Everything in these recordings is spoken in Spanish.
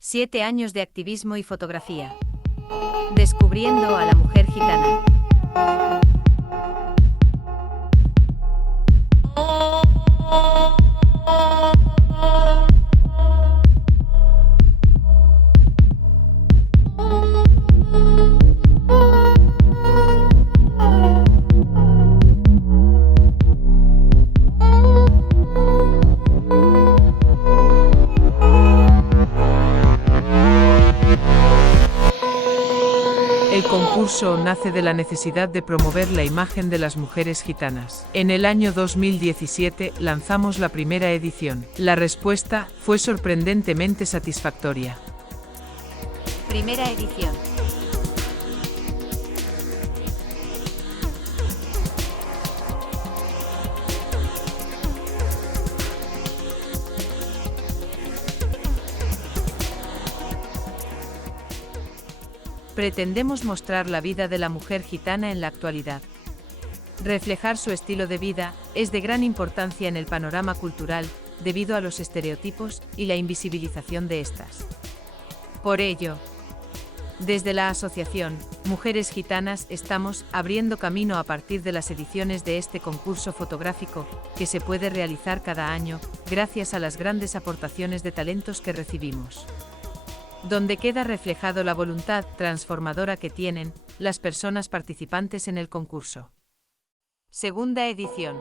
7 años de activismo y fotografía. Descubriendo a la mujer gitana. El concurso nace de la necesidad de promover la imagen de las mujeres gitanas. En el año 2017 lanzamos la primera edición. La respuesta fue sorprendentemente satisfactoria. Primera edición. Pretendemos mostrar la vida de la mujer gitana en la actualidad. Reflejar su estilo de vida es de gran importancia en el panorama cultural debido a los estereotipos y la invisibilización de estas. Por ello, desde la asociación Mujeres Gitanas estamos abriendo camino a partir de las ediciones de este concurso fotográfico que se puede realizar cada año gracias a las grandes aportaciones de talentos que recibimos, donde queda reflejado la voluntad transformadora que tienen las personas participantes en el concurso. Segunda edición.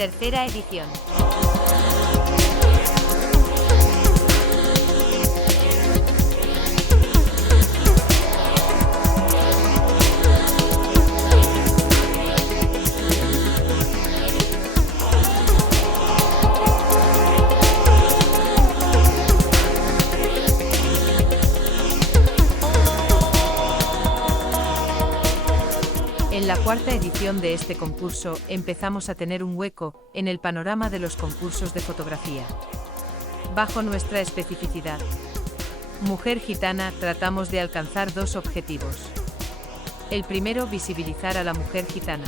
Tercera edición. En la cuarta edición de este concurso empezamos a tener un hueco en el panorama de los concursos de fotografía. Bajo nuestra especificidad, Mujer Gitana, tratamos de alcanzar dos objetivos. El primero, visibilizar a la mujer gitana.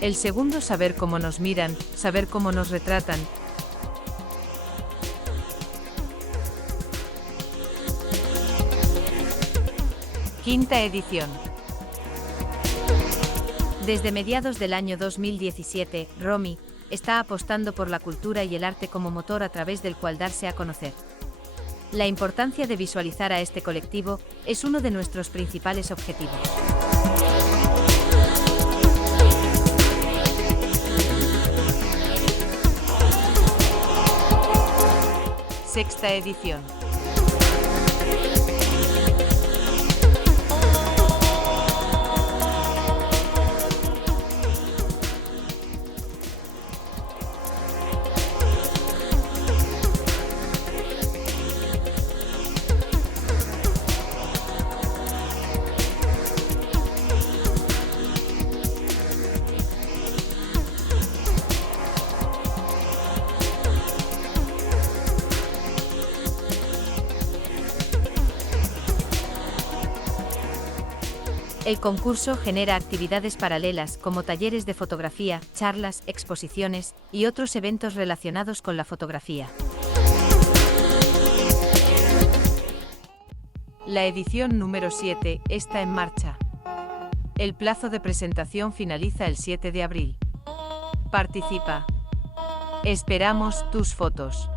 El segundo, saber cómo nos miran, saber cómo nos retratan. Quinta edición. Desde mediados del año 2017, Romy está apostando por la cultura y el arte como motor a través del cual darse a conocer. La importancia de visualizar a este colectivo es uno de nuestros principales objetivos. Sexta edición. El concurso genera actividades paralelas como talleres de fotografía, charlas, exposiciones y otros eventos relacionados con la fotografía. La edición número 7 está en marcha. El plazo de presentación finaliza el 7 de abril. Participa. Esperamos tus fotos.